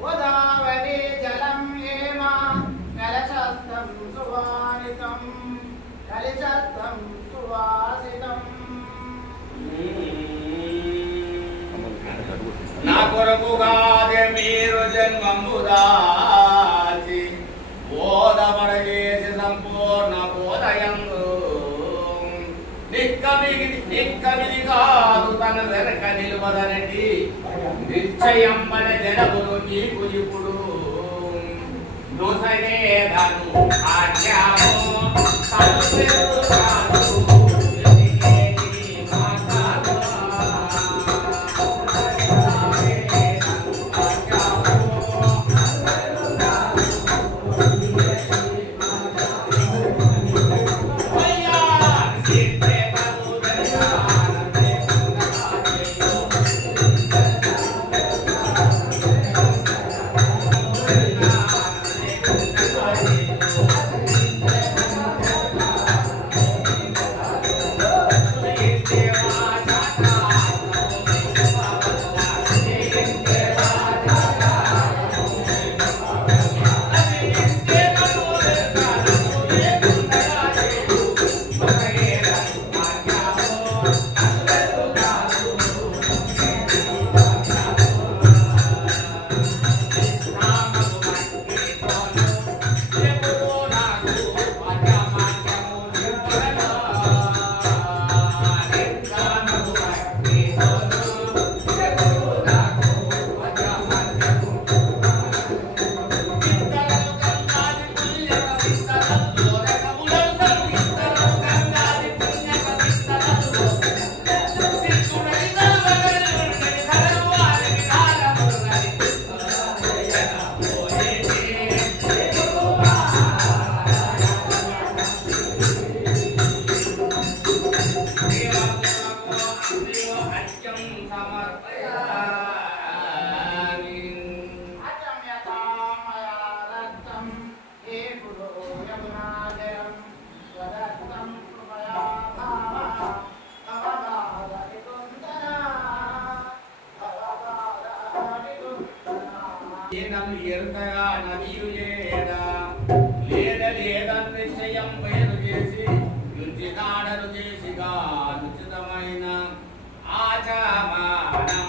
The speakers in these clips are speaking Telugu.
गोदावरी जलम हेमा कलशस्तं सुवासितं कलशस्तं सुवासितं ना कोरकुगादे मीरु जन्ममुदाचि बोधमरगेसि संपूर्ण बोधयंगु నిక్కమిది కాదు తన వెనక నిలువదనటి నిశ్చయంబన జనములు నీకు ఇప్పుడు నొసగేదను ఆజ్ఞాము నన్ను ఎరుకగా నదియు లేదని నిశ్చయం బయలు చేసి యుంచినాడను చేసిగా అనుచితమైన ఆచమానం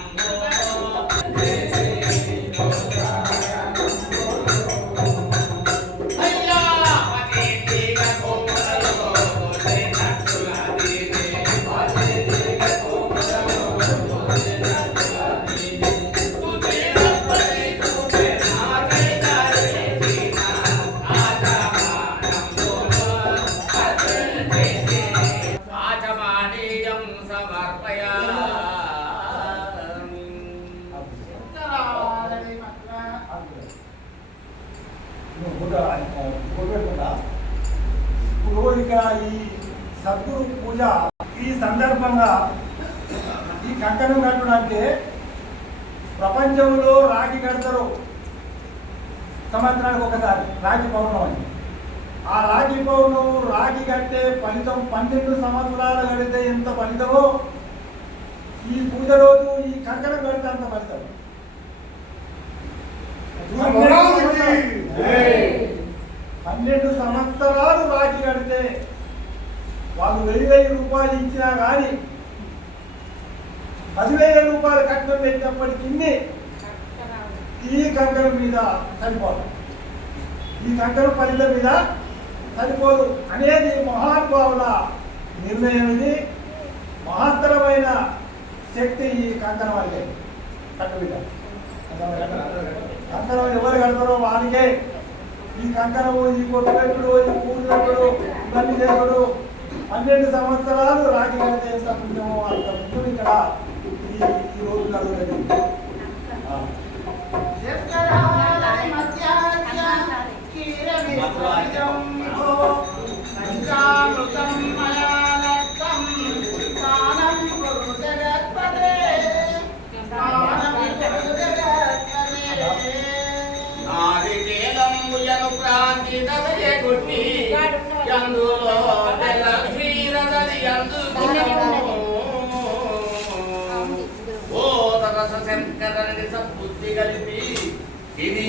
ఈ సద్గురు పూజ ఈ సందర్భంగా ఈ కంకణం కట్టడం అంటే ప్రపంచంలో రాఖీ కడతారు సంవత్సరానికి ఒకసారి రాఖీ పౌర్ణమి. ఆ రాఖీ పౌర్ణమి రాఖీ కట్టే ఫలితం 12 సంవత్సరాలు కడితే ఎంత ఫలితమో ఈ పూజ రోజు ఈ కంకణం కడితే అంత ఫలితం. 12 సంవత్సరాలు రాఖీ కడితే వాళ్ళు 1000 రూపాయలు ఇచ్చినా కానీ 10,000 రూపాయలు కట్నం పెట్టినప్పటికీ ఈ కంకణం మీద సరిపోదు, ఈ కంకణం ఫలితం మీద సరిపోదు అనేది మహానుభావుల నిర్ణయం. ఇది మహత్తరమైన శక్తి ఈ కంకణం వల్లే. కట్టు మీద కంకణం ఎవరు కడతారో వాళ్ళకే ఈ కంకణము, ఈ కొట్టు పెట్టుడు, ఈ పూజ పెట్టుడు పెళ్లి చేసుడు 12 సంవత్సరాలు రాగి కడితే ఎంత పుణ్యమో అంత పుణ్యం ఇక్కడ ఈ రోజు కలుగుతుంది. శంకరని సద్బుద్ధి కలిపి ఇది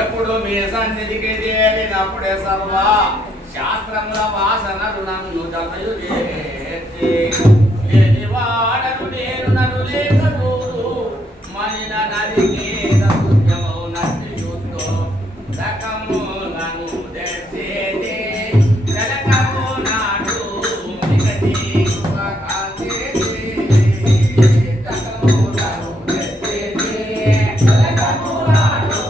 ఎప్పుడు మీ సన్నిధికి చేరినప్పుడే సర్వ శాస్త్రముల వాసనలు నన్ను వాడను నేను నన్ను లేకూరు మనిన నదికి సత్యమౌ నది యుద్ధో రకము నన్ను తెచ్చేది జలకము నాడు మిగతి కృపకాంతి రకము నన్ను తెచ్చేది జలకము నాడు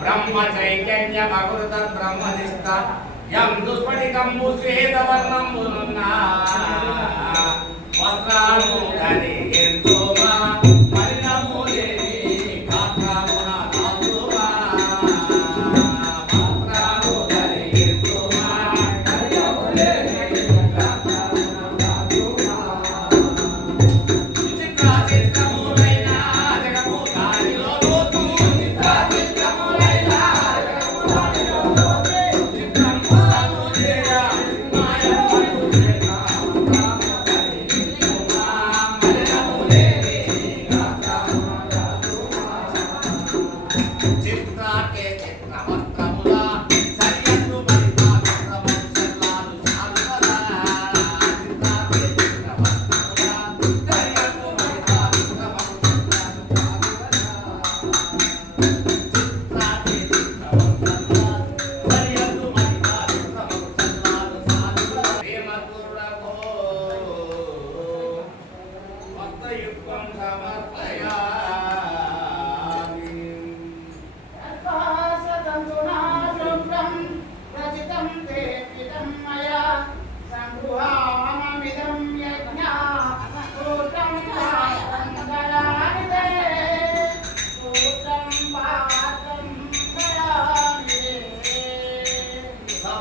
బ్రహ్మ చైతన్య భగవత బ్రహ్మనిష్ట యం దుస్ఫటికంబు శ్వేతవర్ణంబునున్న వస్త్రాము ధరి ఎంతోమా మలినము లేని కాత్రమున తాతుమా వస్త్రాము ధరి ఎంతోమా మలినము లేని కాత్రమున తాతుమా చిత్ర చిత్రములైన జగము దారిలో లోతు చిత్ర చిత్రములైన జగము దారిలో లోతు చిత్రములను చేయ మాయ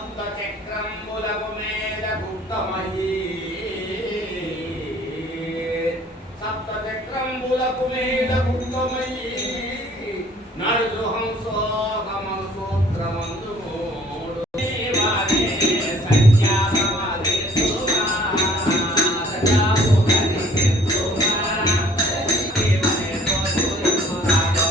సప్తచక్రంబులకు మేద గుప్తమయీ సప్తచక్రంబులకు మేద గుప్తమయీ నడుచు హంసోగమం సూత్రమందు మూడు దేవాలే సంధ్యామాదే సుమా సజాముఖని సుమా దేవనే తోచురాలో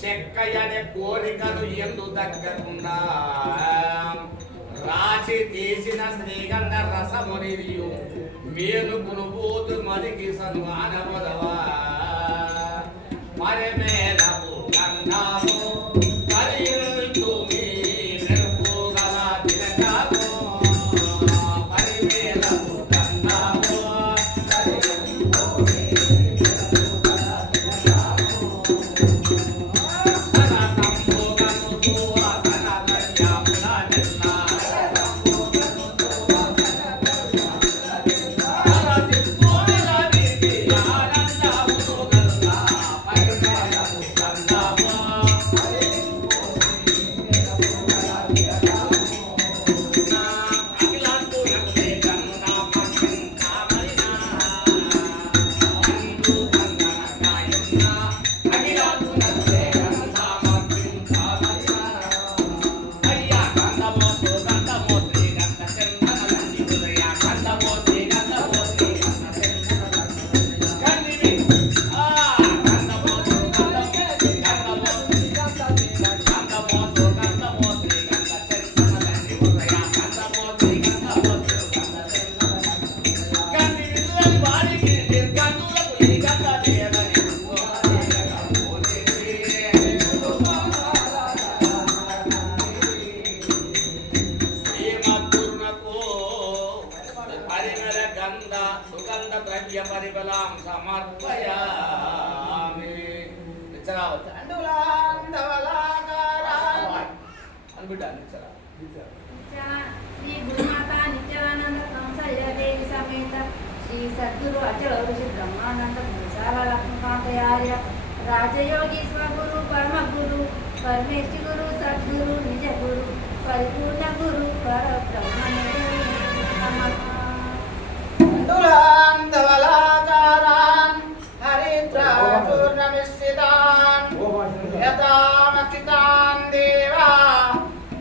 చెక్కయనే కోరికను ఎందు దగ్గరుండా రాచి తీసిన శ్రీగంధ రసమునియు మేలుకును పోతు మదికి సన్మాన పొదవా మరి మేలము గంధాము పరిల్తు మీ నెరుపుగల తిలకము పరిమేలము గంధాము పరిబలాం సమర్పయామి నిచ్చరావచ్చా అనుబిడ్డ నిచ్చరా శ్రీ గురుమాత నిత్యానంద కంసల్య దేవి సమేత శ్రీ సద్గురు అచల ఋషి బ్రహ్మానంద గురుసాల లక్ష్మీకాంతయార్య రాజయోగి స్వగురు పరమ గురు పరమేశ్వరి గురు సద్గురు నిజ గురు పరిపూర్ణ గురు పర బ్రహ్మణే ధవలాకారాన్ హరిద్రాచూర్ణమిశ్రితాన్ యథామక్షితాన్ దేవా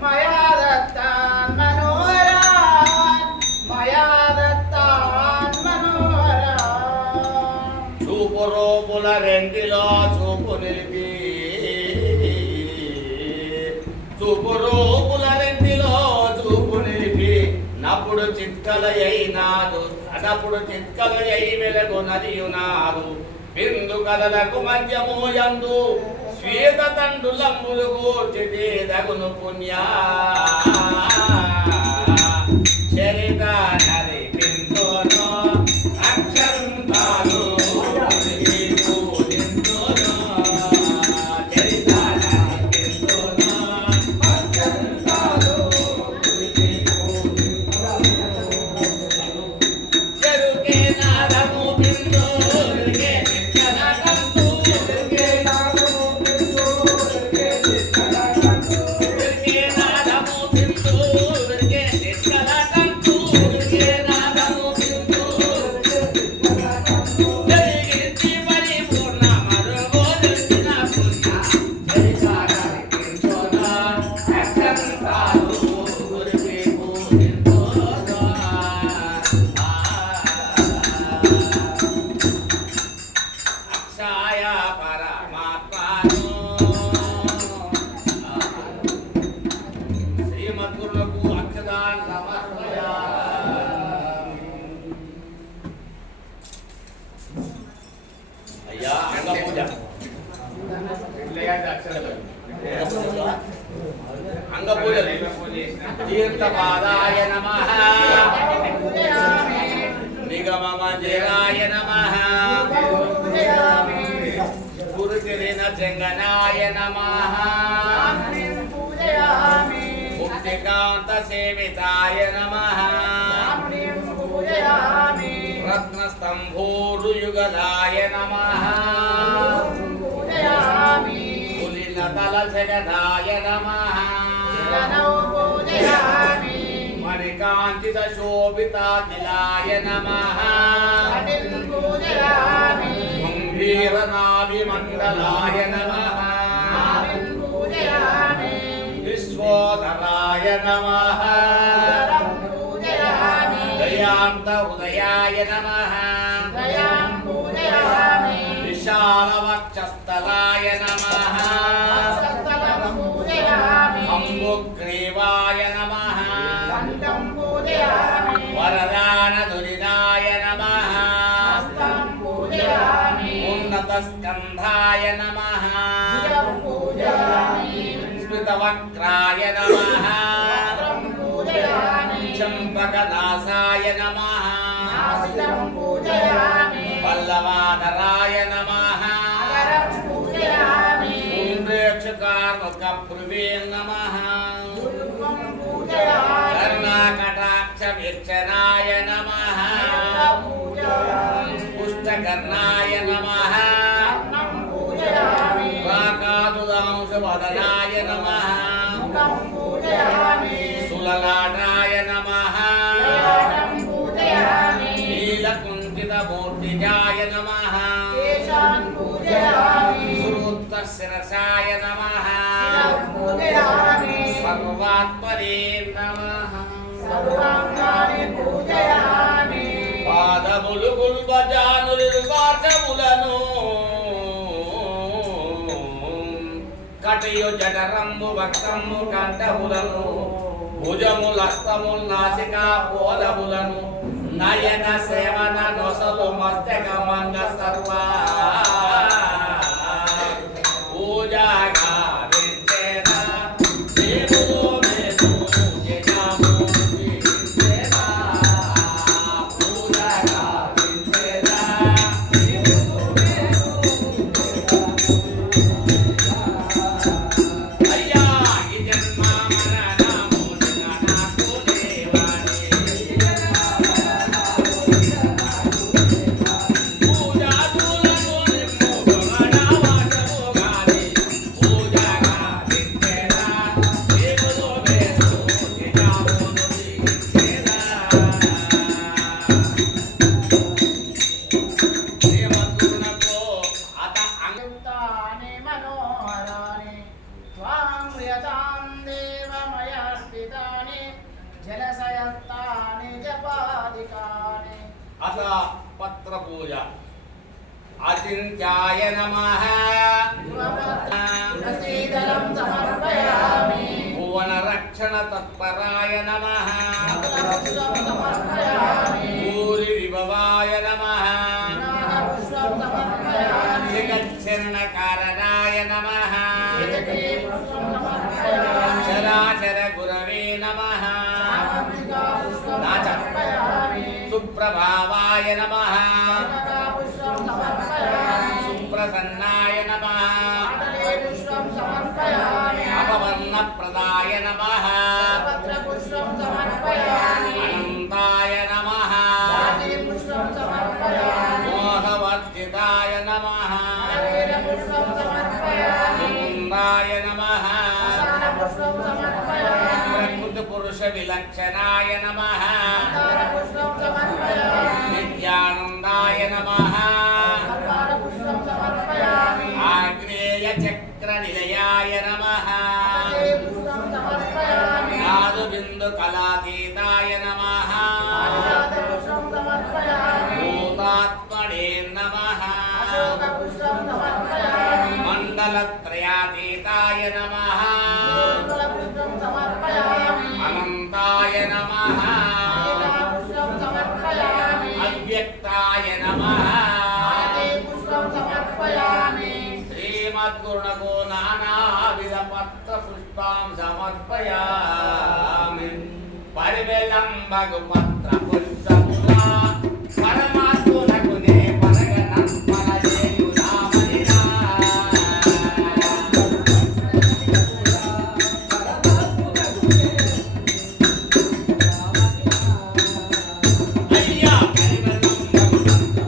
మయా దత్తాన్ మనోహరాన్ మయా దత్తాన్ మనోహరాన్ చూపు రూపుల రెండిలో చూపు నిలిపి చూపు రూపుల రెండిలో చూపు నిలిపి నప్పుడు చిక్కల అయినాదు అటప్పుడు చిత్కలు అయి వెలుగు నదియునారు బిందు కలలకు మధ్యము యందు శ్వేత తండులంబులు గూర్చితే దగును పుణ్యా చరిత నరి బిందును అక్షంతాలు తీర్థపాదాయ నమః నిగమమందిరాయ నమః గురుకిరిన జంగనాయ నమః ముక్తికాంత సేవితాయ నమః రత్నస్తంభోరుయుగదాయ నమః కులినతల జగదాయ నమః మణికాంచిత శోభితాఖిలాయ నమః గంభీరనాభిమండలాయ నమః విశ్వోదరాయ నమః దయాంత ఉదయాయ నమః విశాలవక్షస్థలాయ నమః అంబుగ్రీవాయ నమః వరదానధురినాయ నమః ఉన్నతస్కంధాయ నమః స్మితవక్రాయ నమః చంపకనాసాయ నమః పల్లవాధరాయ నమః పుండ్రేక్షకార్ముఖప్రువే నమః కరుణాకటాక్షవీక్షణాయ నమః పుష్టకర్ణాయ నమః కాకాదుదాంశవదనాయ నమః సులలాటాయ నమః నీలకుంఠితమూర్తిజాయ నమః సురుక్తశిరసాయ నమః సర్వాత్మనే నమః పాదములు గుల్బజానుర్వార్గములను కటియు జఠరంబు వక్రము కంఠములను భుజములస్తముల్ నాసికా పోలములను నయన సేవన నొసలు మస్తకమంగ సర్వా పూజగా వించేదా దేవుడు మేలు జగము వించేదా పూజగా వించేదా దేవుడు మేలు అయ్యా ఈ జన్మ మరణము నాకు లేవాని జలసయస్తాని జపాదికాని అథ పత్ర పూజ అచింత్యాయ నమః ప్రసీదలం సమర్పయామి భువన రక్షణ తత్పరాయ నమః సమర్పయామి భూరి వివ జనన కారణాయ నమః కేతకీ పుష్పం సమర్పయామి చరాచర గురవే నమః సామగ్రికా పుష్పం సమర్పయామి సుప్రభావాయ నమః కనకా పుష్పం సమర్పయామి సుప్రసన్నాయ నమః పాటలే పుష్పం సమర్పయామి అపవర్ణప్రదాయ నమః పత్ర పుష్పం సమర్పయామి అనంతాయ నమః జాతి పుష్పం సమర్పయామి మోహవర్జితాయ నమః వీర పుష్పం సమర్పయామి ముకుందాయ నమః ఆసన పుష్పం సమర్పయామి ప్రకృతి పురుష విలక్షణాయ నమః మందార పుష్పం సమర్పయామి నిత్యానందాయ నమః కల్పార పుష్పం సమర్పయామి ఆగ్నేయ చక్ర నిలయాయ నమః అతలే పుష్పం సమర్పయామి నాదు బిందు కళాతీతాయ నమః పారిజాత పుష్పం సమర్పయామి భూతాత్మనే నమః అశోక పుష్పం సమర్పయామి మండలత్రయాతీతాయ నమః మంగళ పుష్పం సమర్పయామి అనంతాయ నమః మల్లికా పుష్పం సమర్పయామి అవ్యక్తాయ నమః ఆరతి పుష్పం సమర్పయామి శ్రీమద్గురునకు నానావిధ పత్ర పుష్పాం సమర్పయామి పరివెలంబగు పత్ర పుష్పములా పరమాత్మునకు నే పరగనంపన చేయుదామనినా అయ్యా పరివెలంబగు పత్ర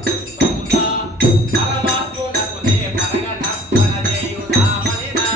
పుష్పములా పరమాత్మునకు నే పరగనంపన చేయుదామనినా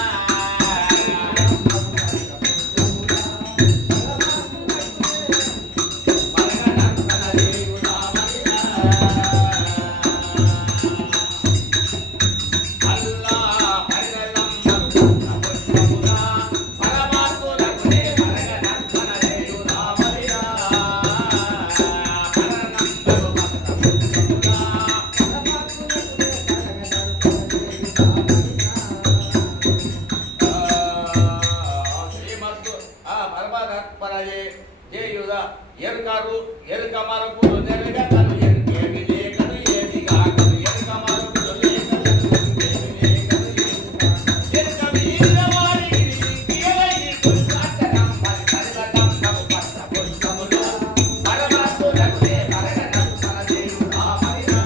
ఎరుకరు ఎరుక మరపులు జరగకను ఎరుకేమి లేకను ఏది కాకను ఎరుక మరపులు లేకను ఎరుకేమి లేకను ఎరుక వీరవాణి తీయని పుష్పాచరం పరిసరతం నము పట్ట పుష్పములు పరమాత్ములకు నే పరగనం పరదేవుడా మరినా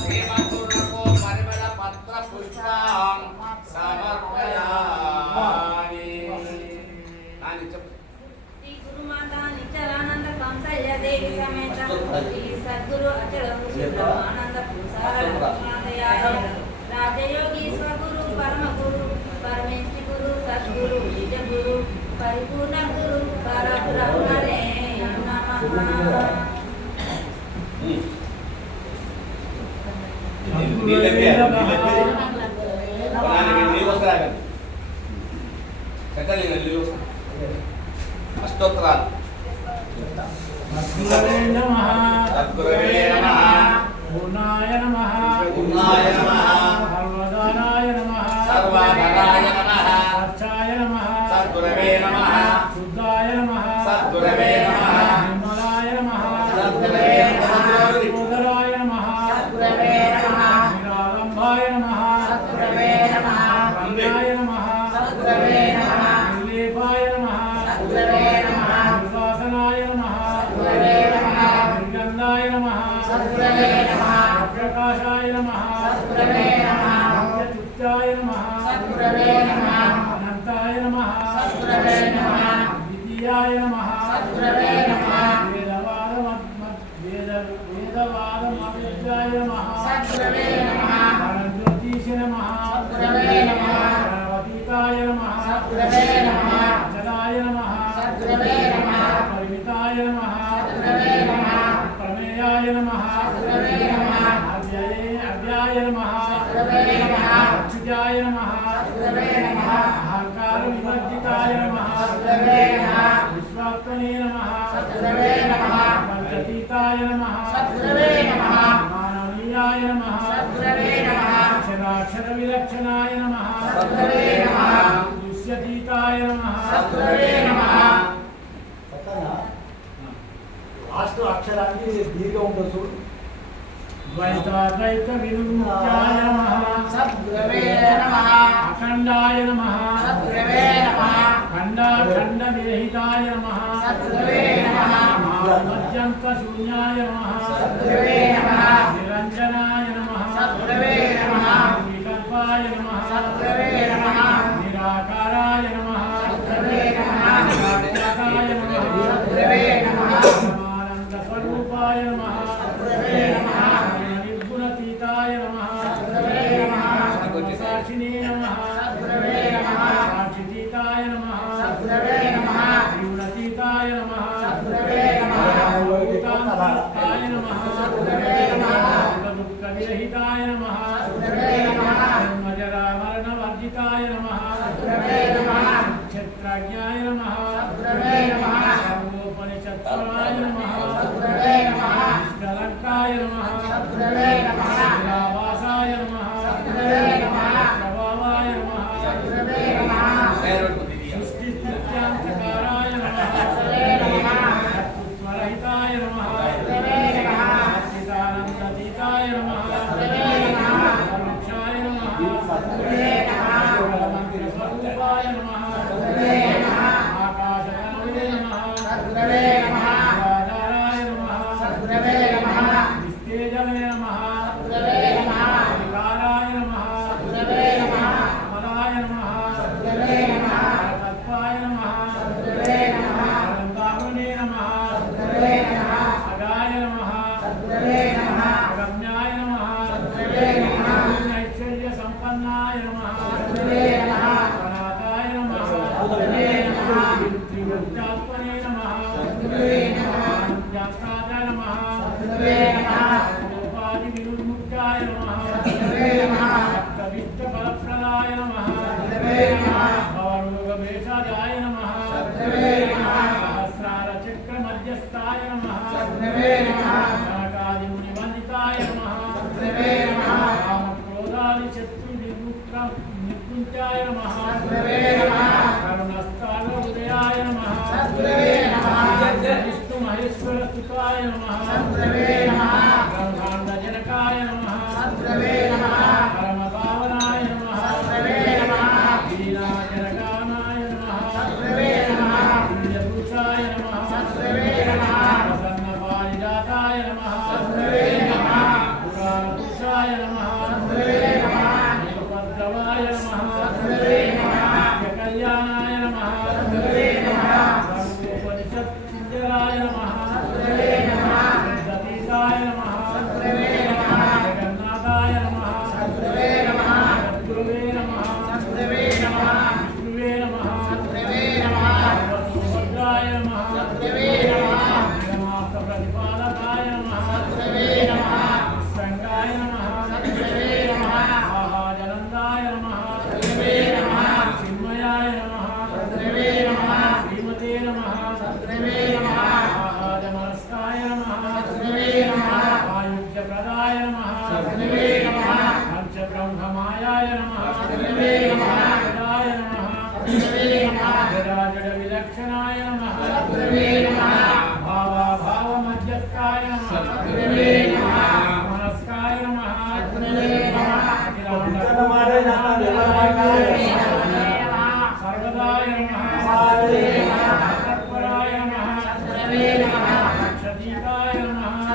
శ్రీమద్గురునకు పరిమళ పత్ర పుష్పం సమర్పయామి అని చెప్పు శ్రీ గురుమాత నిత్యానంద కంసయ్య దేవి సమేత శ్రీ సద్గురు అచల ఋషి బ్రహ్మానంద పుంసార లక్ష్మణదయాయ రాజయోగి స్వగురు పరమ గురు పరమేశ్వరి గురు సద్గురు నిజ గురు పరిపూర్ణ గురు పరబ్రహ్మణే నమః. అష్టోత్తరాలు సద్గురవే నమః సద్గురవే నమః పూర్ణాయ నమః పూర్ణాయ నమః సర్వదానాయ నమః సర్వాధరాయ నమః సత్యాయ నమః సద్గురవే నమః శుద్ధాయ నమః సద్గురవే నమః నిర్మలాయ నమః సద్గురవే నమః సోదరాయ నమః సద్గురవే నమః నిరాలంబాయ నమః సద్గురవే నమః రమ్యాయ నమః సద్గురవే నమః నిర్లేపాయ నమః సద్గురవే నమః నిర్వాసనాయ నమః సద్గురవే నమః నిర్గంధాయ నమః సద్గురవే నమః ప్రకాశాయ నమః సద్గురవే నమః నిత్యాయ నమః సద్గురవే నమః అనంతాయ నమః సద్గురవే నమః ద్వితీయాయ నమః సద్గురవే నమః వేదవాద మధ్యాయ నమః సద్గురవే నమః పరజ్యోతిష నమః సద్గురవే నమః పరవతీతాయ నమః సద్గురవే నమః అచలాయ నమః సద్గురవే నమః పరిమితాయ నమః సద్గురవే నమః ప్రమేయాయ నమః సద్గురవే నమః అవ్యాయ నమః సద్గురవే నమః అచ్యుతాయ నమః సద్గురవే నమః అహంకార వివర్జితాయ నమః సద్గురవే నమః విశ్వాత్మనే నమః సద్గురవే నమః పంచతీతాయ నమః సద్గురవే నమః మానవీయాయ నమః సద్గురవే నమః అక్షరాక్షర విలక్షణాయ నమః సద్గురవే నమః దృశ్యతీతాయ నమః సద్గురవే నమః లాస్ట్ అక్షరానికి దీర్ఘం ఉంటుంది చూడు ద్వైతాద్వైత విముక్త్యాయ నమః సద్గురవే నమః అఖండాయ నమః సద్గురవే నమః ఖండాఖండ విరహితాయ నమః సద్గురవే నమః మధ్యంత శూన్యాయ నమః సద్గురవే నమః నిరంజనాయ నమః సద్గురవే నమః వికల్పాయ నమః సద్గురవే నమః నిరాకారాయ నమః సద్గురవే నమః నిరాకారాయ నమః సద్గురవే నమః పరమానంద స్వరూపాయ నమః సద్గురవే నమః నిర్గుణతీతాయ నమః సద్గురవే నమః సాక్షినే నమః సద్గురవే నమః సాక్షితీతాయ నమః సద్గురవే నమః జీవనతీతాయ నమః సద్గురవే నమః భూతాంతస్థాయ నమః సద్గురవే నమః దుఃఖ విరహితాయ నమః సద్గురవే నమః జన్మజరామరణవర్జితాయ నమః సద్గురవే నమః క్షత్రజ్ఞాయ నమః సద్గురవే నమః సర్వోపనిషత్పరాయ నమః సద్గురవే నమః నిష్కలంకాయ నమః సద్గురవే నమః నిరాభాసాయ నమః సద్గురవే నమః ప్రభావాయ నమః సద్గురవే నమః సృష్టిస్థిత్యాంతకారాయ నమః సద్గురవే నమః కర్తృత్వరహితాయ నమః సద్గురవే నమః సచ్చిదానందతీతాయ నమః సద్గురవే నమః పరోక్షాయ నమః సద్గురవే నమః మంత్రస్వరూపాయ నమః సద్గురవే నమః ఆకాశగణవే నమః సద్గురవే నమః నిరాధారాయ నమః సద్గురవే నమః నిస్తేజమే నమః సద్గురవే నమః వికారాయ నమః సద్గురవే నమః అమరాయ నమః సద్గురవే నమః తత్వాయ నమః సద్గురవే నమః అనంతాత్మనే నమః సద్గురవే నమః అగాయ నమః సద్గురవే నమః అగమ్యాయ నమః సద్గురవే నమః ఐశ్వర్య సంపన్నాయ నమః సద్గురవే నమః అనాథాయ నమః సద్గురవే నమః త్రిమూర్త్యాత్మనే నమః సద్గురవే నమః జ్ఞాతాయ నమః సద్గురవే నమః ఉపాధి విముక్త్యాయ నమః సద్గురవే నమః రక్తవిత్త ఫలప్రదాయ నమః సద్గురవే నమః భవరోగభేషాయ నమః సద్గురవే నమః సహస్రార చక్ర మధ్యస్థాయ నమః సద్గురవే నమః జనకాది ముని వందితాయ నమః సద్గురవే నమః కామక్రోధాది శత్రు నిర్ముక్త్యాయ నమః సద్గురవే నమః కరుణస్థాన హృదయాయ నమః సద్గురవే నమః విష్ణు మహేశ్వర స్తుతాయ నమః సద్గురవే నమః బ్రహ్మాండ జనకాయ నమః సద్గురవే నమః పరమ పావనాయ నమః సద్గురవే నమః వీణాజనకానాయ నమః సద్గురవే నమః పురుషాయ నమః సద్గురవే నమః ప్రసన్న పారిజాతాయ నమః సద్గురవే నమః పురాణపురుషాయ నమః సద్గురవే నమః ఉపద్రవాయ నమః సద్గురవే నమః కళ్యాణాయ నమః సద్గురవే నమః సర్వోపనిషత్సింజరాయ నమః సద్గురవే నమః సతీతాయ నమః సద్గురవే నమః జగన్నాథాయ నమః సద్గురవే నమః సద్గురువే నమః సద్గురవే నమః విష్ణువే నమః సద్గురవే నమః సుభద్రాయ నమః సద్గురవే నమః జగన్నాథ ప్రతిపాదకాయ నమః సద్గురవే నమః సంగాయ నమః సద్గురవే నమః ఆహాజనందాయ నమః సద్గురవే నమః చిన్మయాయ నమః సద్గురవే నమః శ్రీమతే నమః సద్గురవే నమః ఆహాజమనస్కాయ నమః సద్గురవే నమః ఆయుధ్యప్రదాయ నమః సద్గురవే నమః పంచబ్రహ్మమాయాయ నమః సద్గురవే నమః వేదాయ నమః సద్గురవే నమః జడాజడ విలక్షణాయ నమః సద్గురవే నమః భావాభావ మధ్యస్థాయ నమః సద్గురవే నమః మనస్కాయ నమః సద్గురవే నమః సర్వదాయ నమః తత్పరాయ నమః సద్గురవే నమః క్షతీకాయ నమః